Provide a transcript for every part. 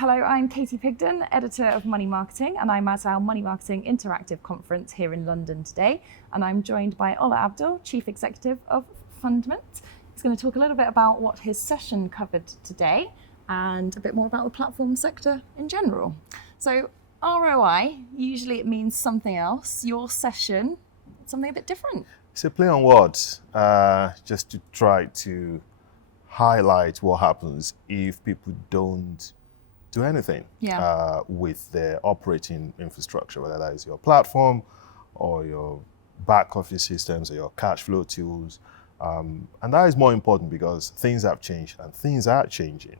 Hello, I'm Katie Pigden, editor of Money Marketing, and I'm at our Money Marketing Interactive Conference here in London today. And I'm joined by Ola Abdul, Chief Executive of Fundment. He's going to talk a little bit about what his session covered today and a bit more about the platform sector in general. So ROI, usually it means something else. Your session, something a bit different. It's a play on words, just to try to highlight what happens if people don't do anything with their operating infrastructure, whether that is your platform or your back office systems or your cash flow tools. And that is more important because things have changed and things are changing.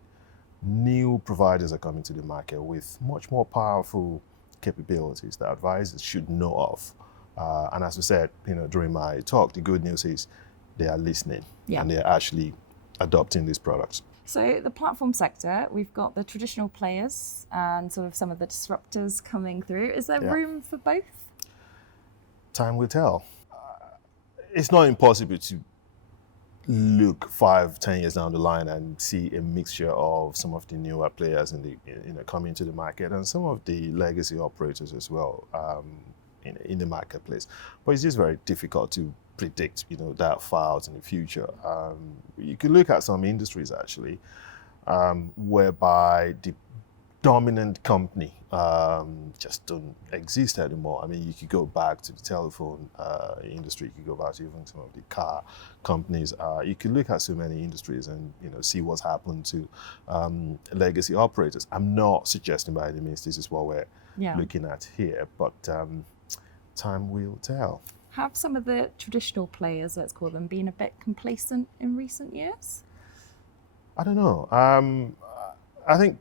New providers are coming to the market with much more powerful capabilities that advisors should know of. And as we said, during my talk, the good news is they are listening and they're actually adopting these products. So the platform sector, we've got the traditional players and sort of some of the disruptors coming through. Is there room for both? Time will tell. It's not impossible to look 5-10 years down the line and see a mixture of some of the newer players coming to the market and some of the legacy operators as well in the marketplace. But it's just very difficult to predict, that far out in the future. You could look at some industries actually, whereby the dominant company just don't exist anymore. I mean, you could go back to the telephone industry, you could go back to even some of the car companies. You could look at so many industries and see what's happened to legacy operators. I'm not suggesting by any means this is what we're looking at here, but time will tell. Have some of the traditional players, let's call them, been a bit complacent in recent years? I don't know. I think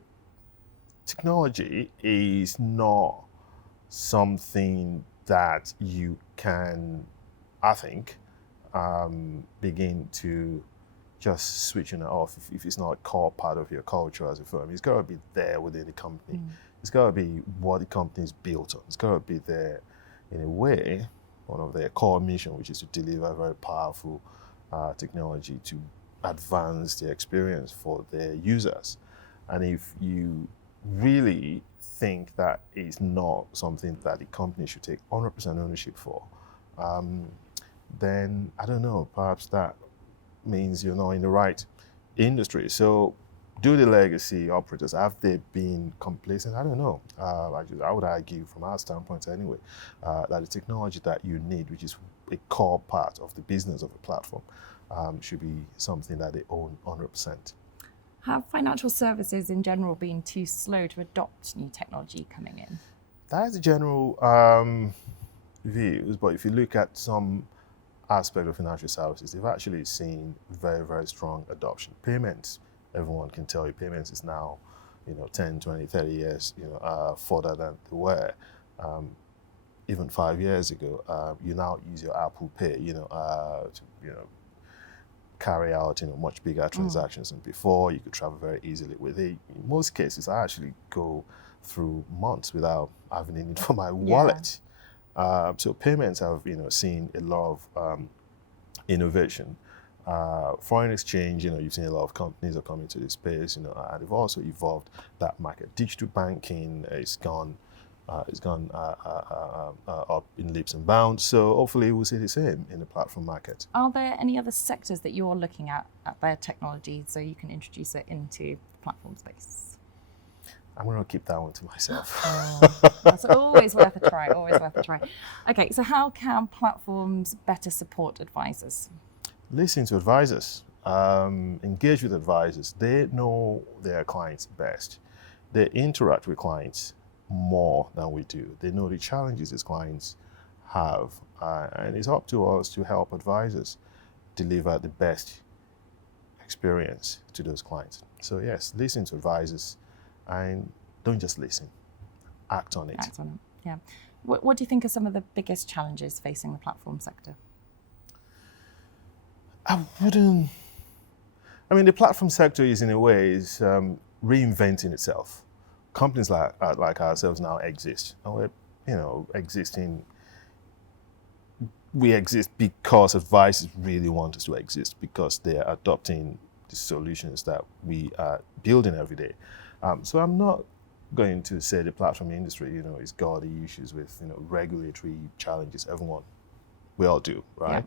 technology is not something that you can, I think, begin to just switching it off if it's not a core part of your culture as a firm. It's got to be there within the company. It's got to be what the company is built on. It's got to be there in a way, one of their core mission, which is to deliver very powerful technology to advance the experience for their users. And if you really think that is not something that the company should take 100% ownership for, then I don't know, perhaps that means you're not in the right industry. So do the legacy operators, have they been complacent? I don't know. I would argue from our standpoint anyway, that the technology that you need, which is a core part of the business of a platform, should be something that they own 100%. Have financial services in general been too slow to adopt new technology coming in? That is the general views, but if you look at some aspect of financial services, they've actually seen very, very strong adoption. Payments, everyone can tell you, payments is now, 10, 20, 30 years, further than they were. Even 5 years ago, you now use your Apple Pay, to, carry out, much bigger transactions than before. You could travel very easily with it. In most cases, I actually go through months without having a need for my wallet. So payments have, seen a lot of innovation. Foreign exchange, you've seen a lot of companies are coming to this space, and they've also evolved that market. Digital banking is gone up in leaps and bounds. So hopefully we'll see the same in the platform market. Are there any other sectors that you're looking at their technology so you can introduce it into the platform space? I'm going to keep that one to myself. That's always worth a try, always worth a try. Okay, so how can platforms better support advisors? Listen to advisors, engage with advisors. They know their clients best. They interact with clients more than we do. They know the challenges these clients have, and it's up to us to help advisors deliver the best experience to those clients. So yes, listen to advisors and don't just listen, act on it. Act on it, yeah. What do you think are some of the biggest challenges facing the platform sector? The platform sector is in a way reinventing itself. Companies like ourselves now exist, and we're existing. We exist because advisors really want us to exist, because they are adopting the solutions that we are building every day. So I'm not going to say the platform industry, is got the issues with, regulatory challenges. Everyone, we all do, right?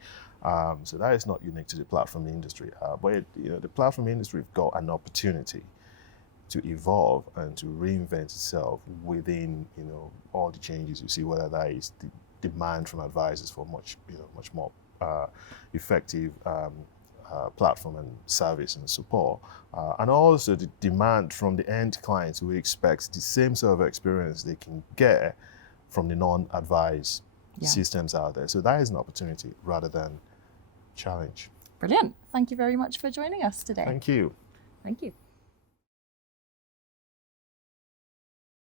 So that is not unique to the platform industry. But the platform industry have got an opportunity to evolve and to reinvent itself within, all the changes you see, whether that is the demand from advisors for much more effective platform and service and support, and also the demand from the end clients who expect the same sort of experience they can get from the non-advised systems out there. So that is an opportunity rather than challenge. Brilliant. Thank you very much for joining us today. Thank you. Thank you.